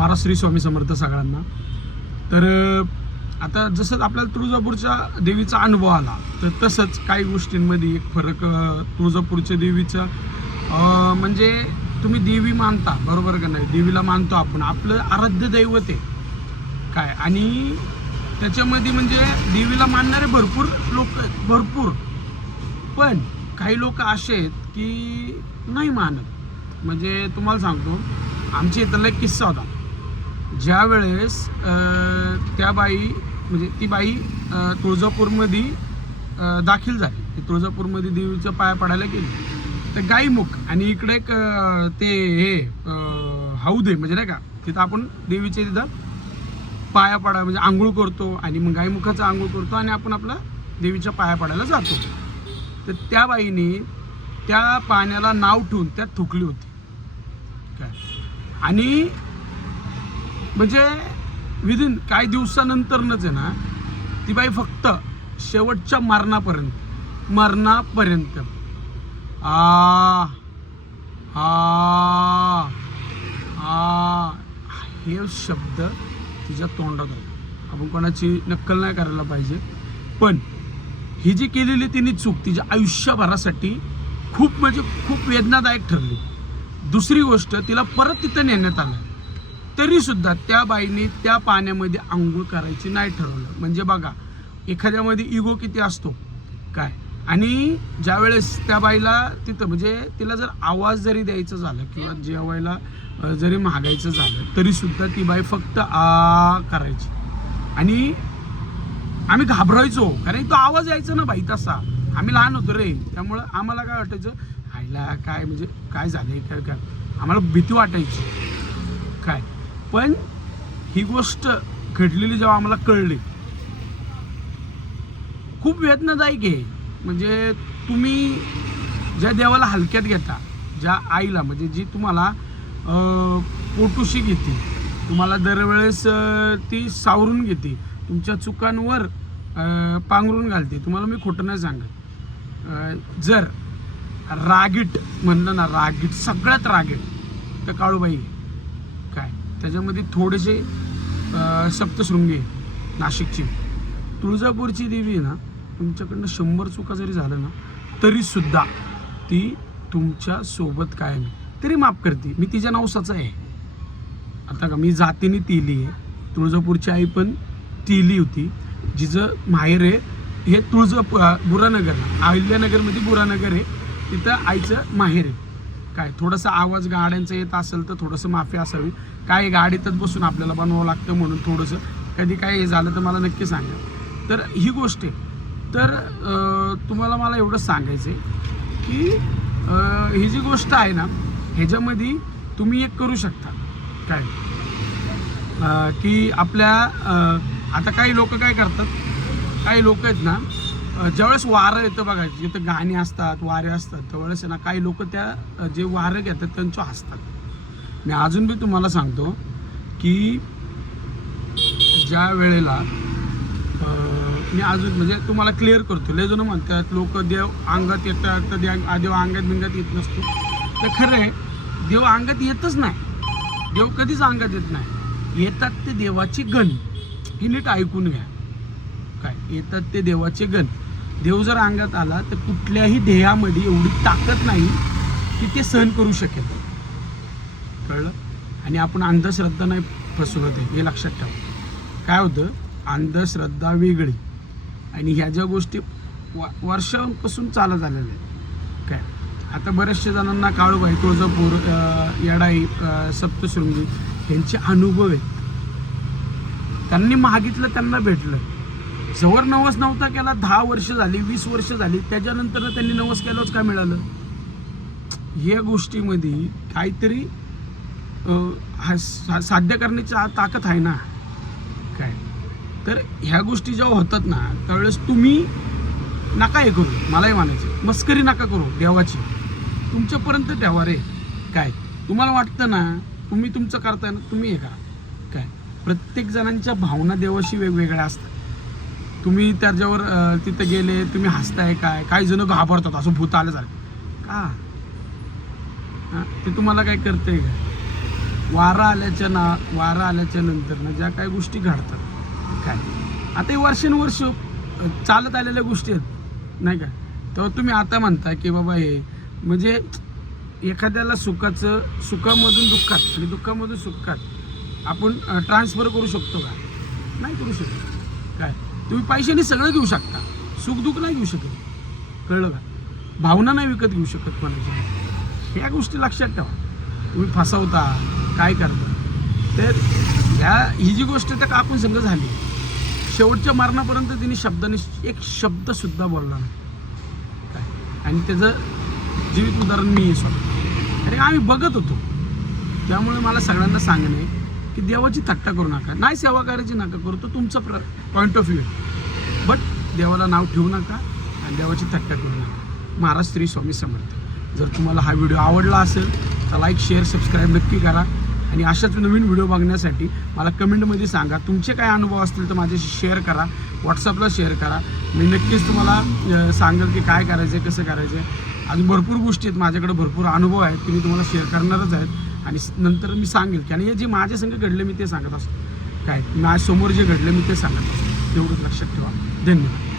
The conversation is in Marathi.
महाराज श्री स्वामी समर्थ सगळ्यांना. तर आता जसं आपल्याला तुळजापूरच्या देवीचा अनुभव आला तर तसंच काही गोष्टींमध्ये एक फरक तुळजापूरच्या देवीचा म्हणजे तुम्ही देवी मानता बरोबर का नाही, देवीला मानतो आपण, आपलं आराध्य दैवत आहे काय, आणि त्याच्यामध्ये म्हणजे देवीला मानणारे भरपूर लोक भरपूर, पण काही लोक असे आहेत की नाही मानत. म्हणजे तुम्हाला सांगतो आमच्या इथला एक किस्सा होता. ज्या वेळेस त्या बाई म्हणजे ती बाई तुळजापूरमध्ये दाखल झाली, ती तुळजापूरमध्ये देवीच्या पाया पडायला गेली तर गाईमुख, आणि इकडे एक ते हे हौद आहे म्हणजे नाही का, तिथं आपण देवीच्या तिथं पाया पडा म्हणजे आंघोळ करतो आणि मग गाईमुखाचा आंघोळ करतो आणि आपण आपला देवीच्या पाया पडायला जातो. तर त्या बाईने त्या पाण्याला नाव ठेवून त्यात थुकली होती काय, आणि म्हणजे विदिन काही दिवसानंतरच आहे ना ती बाई फक्त शेवटच्या मरणापर्यंत हे शब्द तिच्या तोंडात होता. आपण कोणाची नक्कल नाही करायला पाहिजे, पण ही जी केलेली तिने चूक तिच्या आयुष्यभरासाठी खूप म्हणजे खूप वेदनादायक ठरली. दुसरी गोष्ट, तिला परत तिथं नेण्यात आलं तरीसुद्धा त्या बाईने त्या पाण्यामध्ये आंघोळ करायची नाही ठरवलं. म्हणजे बघा एखाद्यामध्ये इगो किती असतो काय. आणि ज्या वेळेस त्या बाईला तिथं म्हणजे तिला जर आवाज जरी द्यायचं झालं किंवा जेवायला जरी मागायचं झालं तरीसुद्धा ती बाई फक्त करायची, आणि आम्ही घाबरायचो कारण तो आवाज यायचा ना बाई तसा, आम्ही लहान होतो रे, त्यामुळं आम्हाला काय वाटायचं आईला काय म्हणजे काय झाले काय काय, आम्हाला भीती वाटायची काय. पण ही गोष्ट घडलेली जेव्हा आम्हाला कळली खूप वेदनादायक आहे. म्हणजे तुम्ही ज्या देवाला हलक्यात घेता, ज्या आईला म्हणजे जी तुम्हाला पोटुशी घेते, तुम्हाला दरवेळेस ती सावरून घेते, तुमच्या चुकांवर पांघरून घालते, तुम्हाला मी खोटं नाही सांगत. जर रागीट म्हणलं ना, रागीट सगळ्यात रागीट तर काळूबाई काय, त्याच्यामध्ये थोडेसे सप्तशृंगी नाशिकची. तुळजापूरची देवी आहे ना, तुमच्याकडनं 100 चुका जरी झालं ना तरीसुद्धा ती तुमच्या सोबत कायम तरी माफ करते. मी तिच्या नवसाचं आहे. आता का मी जातीने तिली आहे, तुळजापूरची आई पण तिली होती, जिचं माहेर आहे हे बुरानगरला, अहिल्यानगरमध्ये बुरानगर आहे, तिथं आईचं माहेर आहे काय. थोडासा आवाज गाड्यांचा येत असेल तर थोडंसं माफी असावी काय, गाडीतच बसून आपल्याला बनवावं लागतं म्हणून थोडंसं कधी काय हे झालं तर मला नक्की सांगा. तर ही गोष्ट आहे. तर तुम्हाला मला एवढं सांगायचं आहे की ही जी गोष्ट आहे ना ह्याच्यामध्ये तुम्ही एक करू शकता काय की आपल्या आता काही लोक काय करतात, काही लोक आहेत ना ज्यावेळेस वारं येतं बघा, जिथं गाणी असतात वारे असतात त्यावेळेस ना काही लोक त्या जे वारं घेतात त्यांच्या हसतात. मी अजून बी तुम्हाला सांगतो की ज्या वेळेला मी अजून म्हणजे तुम्हाला क्लिअर करतो, लय जण म्हणतात लोक देव अंगात येतात तर देव अंगात बिंगात येत नसतो. तर खरं आहे देव अंगात येतच नाही, देव कधीच अंगात येत नाही. येतात ते देवाचे गण, हे नीट ऐकून घ्या काय, येतात ते देवाचे गण. देव जर अंगात आला तर कुठल्याही देहामध्ये एवढी ताकद नाही की ते सहन करू शकेल, कळलं. आणि आपण अंधश्रद्धा नाही फसवत आहे हे लक्षात ठेवा. काय होतं, अंधश्रद्धा वेगळी आणि ह्या ज्या गोष्टी वर्षांपासून चालत आलेल्या आहेत काय. आता बऱ्याचशा जणांना काळूबाई, तुळजापूर, येडाई, सप्तशृंगी यांचे अनुभव आहेत. त्यांनी मागितलं त्यांना भेटलं. जवळ नवस नव्हता केला, 10 वर्ष झाली, 20 वर्ष झाली, त्याच्यानंतर त्यांनी नवस केल्याच काय मिळालं. या गोष्टीमध्ये काहीतरी साध्य करण्याची ताकद आहे ना काय. तर ह्या गोष्टी जेव्हा होतात ना त्यावेळेस तुम्ही नका हे करू, मलाही म्हणायचं मस्करी नका करू देवाची, तुमच्यापर्यंत ठेवा रे काय. तुम्हाला वाटतं ना तुम्ही तुमचं करताय ना, तुम्ही हे करा काय. प्रत्येक जणांच्या भावना देवाशी वेगवेगळ्या असतात. तुम्ही त्याच्यावर तिथं गेले तुम्ही हसताय काय, काही जण घाबरतात असं भूत आलं झालं का, ते तुम्हाला काय करतंय का वारा आल्याच्या नंतर ना ज्या काही गोष्टी घडतात काय, आता हे वर्षानुवर्ष चालत आलेल्या गोष्टी आहेत नाही का. तेव्हा तुम्ही आता म्हणता की बाबा हे म्हणजे एखाद्याला सुखामधून दुःखात आणि दुःखामधून सुखात आपण ट्रान्सफर करू शकतो का? नाही करू शकत. काय तुम्ही पैशाने सगळं घेऊ शकता, सुखदुःख नाही घेऊ शकत, कळलं का. भावना नाही विकत घेऊ शकत कोणाची. ह्या गोष्टी लक्षात ठेवा. तुम्ही फसवता काय करता, तर ही जी गोष्ट त्या काकून संग झाली, शेवटच्या मरणापर्यंत तिने एक शब्दसुद्धा बोलला नाही काय. आणि त्याचं जीवित उदाहरण मी स्वतः, अरे आम्ही बघत होतो. त्यामुळे मला सगळ्यांना सांगणं आहे की देवाची थट्टा करू नका, नाही सेवा करायची नका करू, तो तुमचा पॉईंट ऑफ व्ह्यू आहे. बट देवाला नाव ठेवू नका आणि देवाची थट्टा करू नका. महाराज श्री स्वामी समर्थ. जर तुम्हाला हा व्हिडिओ आवडला असेल तर लाईक शेअर सबस्क्राईब नक्की करा. आणि अशाच नवीन व्हिडिओ बघण्यासाठी मला कमेंटमध्ये सांगा. तुमचे काय अनुभव असतील तर माझ्याशी शेअर करा, व्हॉट्सअपला शेअर करा. मी नक्कीच तुम्हाला सांगेल की काय करायचं आहे, कसं करायचं आहे. अजून भरपूर गोष्टी आहेत माझ्याकडे, भरपूर अनुभव आहेत ते मी तुम्हाला शेअर करणारच आहेत. आणि नंतर मी सांगेल की आणि हे जे माझ्या संग घडले मी ते सांगत असतो काय, माझ्यासमोर जे घडले मी ते सांगत असतो. तेवढंच लक्षात ठेवा. धन्यवाद.